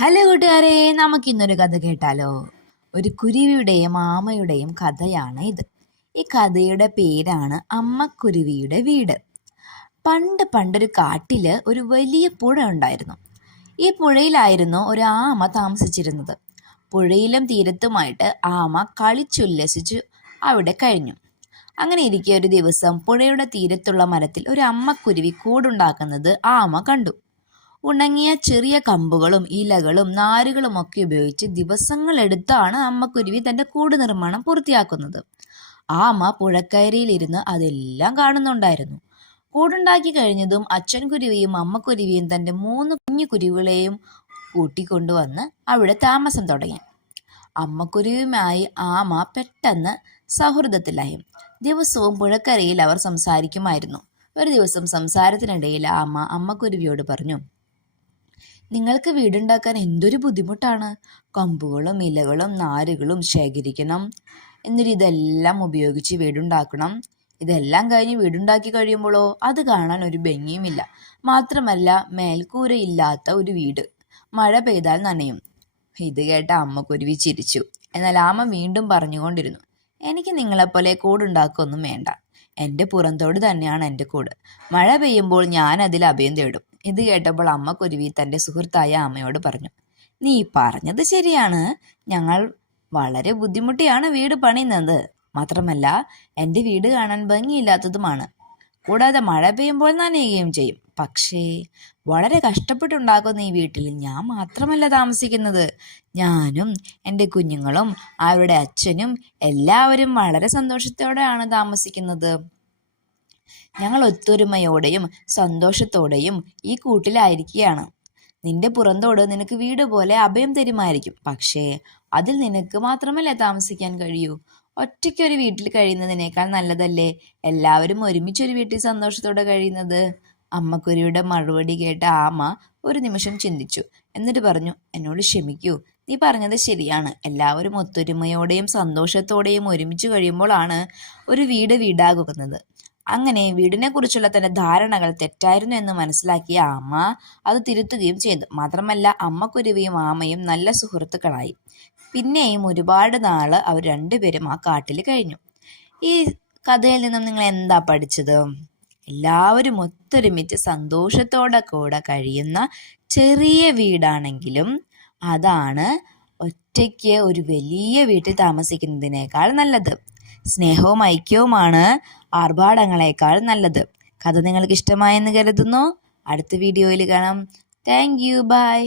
Hello കൂട്ടുകാരെ, നമുക്കിന്നൊരു കഥ കേട്ടാലോ? ഒരു കുരുവിയുടെയും ആമയുടെയും കഥയാണ് ഇത്. ഈ കഥയുടെ പേരാണ് അമ്മക്കുരുവിയുടെ വീട്. പണ്ട് പണ്ടൊരു കാട്ടില് ഒരു വലിയ പുഴ ഉണ്ടായിരുന്നു. ഈ പുഴയിലായിരുന്നു ഒരു ആമ താമസിച്ചിരുന്നത്. പുഴയിലും തീരത്തുമായിട്ട് ആമ കളിച്ചുല്ലസിച്ചു അവിടെ കഴിഞ്ഞു. അങ്ങനെ ഇരിക്കെ ഒരു ദിവസം പുഴയുടെ തീരത്തുള്ള മരത്തിൽ ഒരു അമ്മക്കുരുവി കൂടുണ്ടാക്കുന്നത് ആമ കണ്ടു. ഉണങ്ങിയ ചെറിയ കമ്പുകളും ഇലകളും നാരുകളും ഒക്കെ ഉപയോഗിച്ച് ദിവസങ്ങളെടുത്താണ് അമ്മക്കുരുവി തന്റെ കൂട് നിർമ്മാണം പൂർത്തിയാക്കുന്നത്. ആമ പുഴക്കരയിലിരുന്ന് അതെല്ലാം കാണുന്നുണ്ടായിരുന്നു. കൂടുണ്ടാക്കി കഴിഞ്ഞതും അച്ഛൻ കുരുവിയും അമ്മക്കുരുവിയും തന്റെ 3 കുഞ്ഞു കുരുവികളെയും കൂട്ടിക്കൊണ്ടുവന്ന് അവിടെ താമസം തുടങ്ങി. അമ്മക്കുരുവിയുമായി ആമ പെട്ടെന്ന് സൗഹൃദത്തിലായി. ദിവസവും പുഴക്കരയിൽ അവർ സംസാരിക്കുമായിരുന്നു. ഒരു ദിവസം സംസാരത്തിനിടയിൽ ആമ അമ്മക്കുരുവിയോട് പറഞ്ഞു, നിങ്ങൾക്ക് വീടുണ്ടാക്കാൻ എന്തൊരു ബുദ്ധിമുട്ടാണ്. കമ്പുകളും ഇലകളും നാരുകളും ശേഖരിക്കണം, എന്നിട്ട് ഇതെല്ലാം ഉപയോഗിച്ച് വീടുണ്ടാക്കണം. ഇതെല്ലാം കഴിഞ്ഞ് വീടുണ്ടാക്കി കഴിയുമ്പോഴോ അത് കാണാൻ ഒരു ഭംഗിയുമില്ല. മാത്രമല്ല, മേൽക്കൂരയില്ലാത്ത ഒരു വീട് മഴ പെയ്താൽ നനയും. ഇത് കേട്ട അമ്മക്കുരുവി ചിരിച്ചു. എന്നാൽ ആമ വീണ്ടും പറഞ്ഞുകൊണ്ടിരുന്നു, എനിക്ക് നിങ്ങളെപ്പോലെ കൂടുണ്ടാക്കൊന്നും വേണ്ട. എൻ്റെ പുറന്തോട് തന്നെയാണ് എൻ്റെ കൂട്. മഴ പെയ്യുമ്പോൾ ഞാൻ അതിൽ അഭയം തേടും. ഇത് കേട്ടപ്പോൾ അമ്മക്കുരുവി തൻ്റെ സുഹൃത്തായ ആമയോട് പറഞ്ഞു, നീ പറഞ്ഞത് ശരിയാണ്. ഞങ്ങൾ വളരെ ബുദ്ധിമുട്ടിയാണ് വീട് പണിയുന്നത്. മാത്രമല്ല, എൻ്റെ വീട് കാണാൻ ഭംഗിയില്ലാത്തതുമാണ്. കൂടാതെ മഴ പെയ്യുമ്പോൾ നനയുകയും ചെയ്യും. പക്ഷേ വളരെ കഷ്ടപ്പെട്ടുണ്ടാക്കുന്ന ഈ വീട്ടിൽ ഞാൻ മാത്രമല്ല താമസിക്കുന്നത്. ഞാനും എൻ്റെ കുഞ്ഞുങ്ങളും അവരുടെ അച്ഛനും എല്ലാവരും വളരെ സന്തോഷത്തോടെയാണ് താമസിക്കുന്നത്. ഞങ്ങൾ ഒത്തൊരുമയോടെയും സന്തോഷത്തോടെയും ഈ കൂട്ടിലായിരിക്കുകയാണ്. നിന്റെ പുറന്തോട് നിനക്ക് വീട് പോലെ അഭയം തരുമായിരിക്കും. പക്ഷേ അതിൽ നിനക്ക് മാത്രമല്ലേ താമസിക്കാൻ കഴിയൂ. ഒറ്റയ്ക്കൊരു വീട്ടിൽ കഴിയുന്നതിനേക്കാൾ നല്ലതല്ലേ എല്ലാവരും ഒരുമിച്ചൊരു വീട്ടിൽ സന്തോഷത്തോടെ കഴിയുന്നത്? അമ്മക്കുരുവിയുടെ മറുപടി കേട്ട ആമ ഒരു നിമിഷം ചിന്തിച്ചു. എന്നിട്ട് പറഞ്ഞു, എന്നോട് ക്ഷമിക്കൂ, നീ പറഞ്ഞത് ശരിയാണ്. എല്ലാവരും ഒത്തൊരുമയോടെയും സന്തോഷത്തോടെയും ഒരുമിച്ച് കഴിയുമ്പോഴാണ് ഒരു വീട് വീടാകുന്നത്. അങ്ങനെ വീടിനെ കുറിച്ചുള്ള തന്റെ ധാരണകൾ തെറ്റായിരുന്നു എന്ന് മനസ്സിലാക്കിയ ആമ അത് തിരുത്തുകയും ചെയ്തു. മാത്രമല്ല, അമ്മക്കുരുവിയും ആമയും നല്ല സുഹൃത്തുക്കളായി. പിന്നെയും ഒരുപാട് നാള് അവർ രണ്ടുപേരും ആ കാട്ടിൽ കഴിഞ്ഞു. ഈ കഥയിൽ നിന്നും നിങ്ങൾ എന്താ പഠിച്ചത്? എല്ലാവരും ഒത്തൊരുമിച്ച് സന്തോഷത്തോടെ കൂടെ കഴിയുന്ന ചെറിയ വീടാണെങ്കിലും അതാണ് ഒറ്റയ്ക്ക് ഒരു വലിയ വീട്ടിൽ താമസിക്കുന്നതിനേക്കാൾ നല്ലത്. സ്നേഹവും ഐക്യവുമാണ് ആർഭാടങ്ങളെക്കാൾ നല്ലത്. കഥ നിങ്ങൾക്ക് ഇഷ്ടമായെന്ന് കരുതുന്നു. അടുത്ത വീഡിയോയിൽ കാണാം. Thank you. ബൈ.